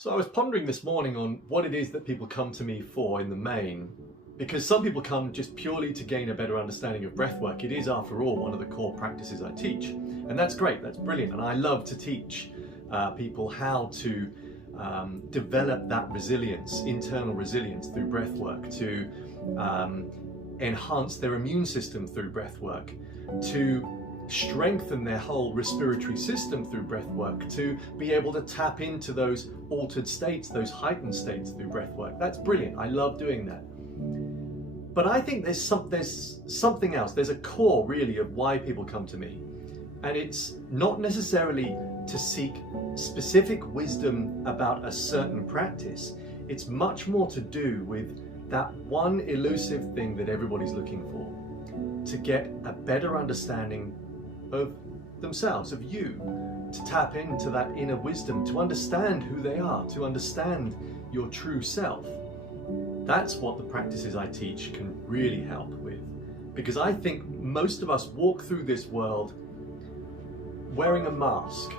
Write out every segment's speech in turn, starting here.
So I was pondering this morning on what it is that people come to me for in the main, because some people come just purely to gain a better understanding of breathwork. It is, after all, one of the core practices I teach, and that's great, that's brilliant, and I love to teach people how to develop that resilience, internal resilience through breathwork, to enhance their immune system through breathwork, to strengthen their whole respiratory system through breathwork, to be able to tap into those altered states, those heightened states through breathwork. That's brilliant. I love doing that. But I think there's something else. There's a core really of why people come to me. And it's not necessarily to seek specific wisdom about a certain practice. It's much more to do with that one elusive thing that everybody's looking for, to get a better understanding of themselves, of you, to tap into that inner wisdom, to understand who they are, to understand your true self. That's what the practices I teach can really help with, because I think most of us walk through this world wearing a mask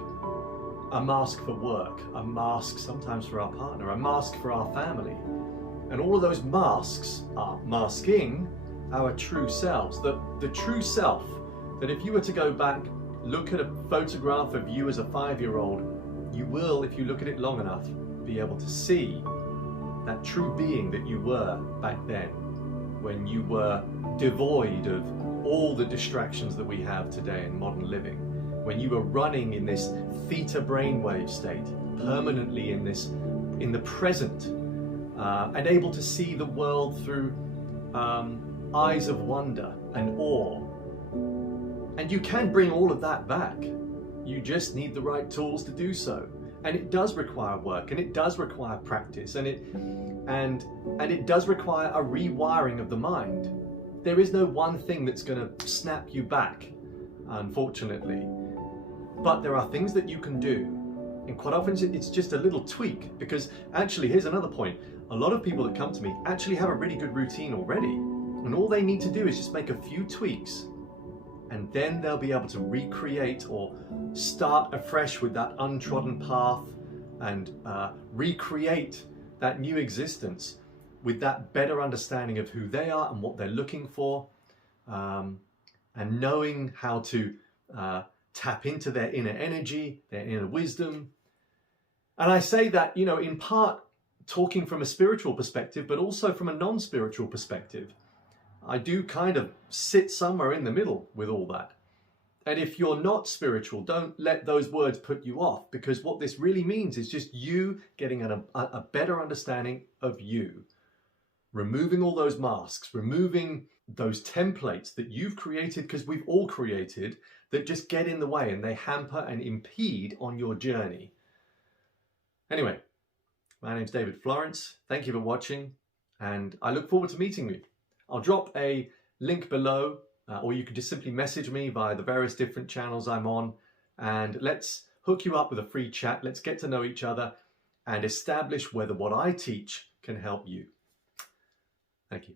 for work, a mask sometimes for our partner, a mask for our family, and all of those masks are masking our true selves, the true self. That if you were to go back, look at a photograph of you as a 5-year-old, you will, if you look at it long enough, be able to see that true being that you were back then, when you were devoid of all the distractions that we have today in modern living, when you were running in this theta brainwave state, permanently in the present, and able to see the world through eyes of wonder and awe. And you can bring all of that back. You just need the right tools to do so. And it does require work, and it does require practice, and it does require a rewiring of the mind. There is no one thing that's going to snap you back, unfortunately. But there are things that you can do. And quite often it's just a little tweak, because actually, here's another point. A lot of people that come to me actually have a really good routine already. And all they need to do is just make a few tweaks, and then they'll be able to recreate or start afresh with that untrodden path and recreate that new existence with that better understanding of who they are and what they're looking for, and knowing how to tap into their inner energy, their inner wisdom. And I say that, in part talking from a spiritual perspective, but also from a non-spiritual perspective. I do kind of sit somewhere in the middle with all that. And if you're not spiritual, don't let those words put you off, because what this really means is just you getting a better understanding of you. Removing all those masks, removing those templates that you've created, because we've all created, that just get in the way and they hamper and impede on your journey. Anyway, my name's David Florence. Thank you for watching, and I look forward to meeting you. I'll drop a link below, or you can just simply message me via the various different channels I'm on, and let's hook you up with a free chat. Let's get to know each other and establish whether what I teach can help you. Thank you.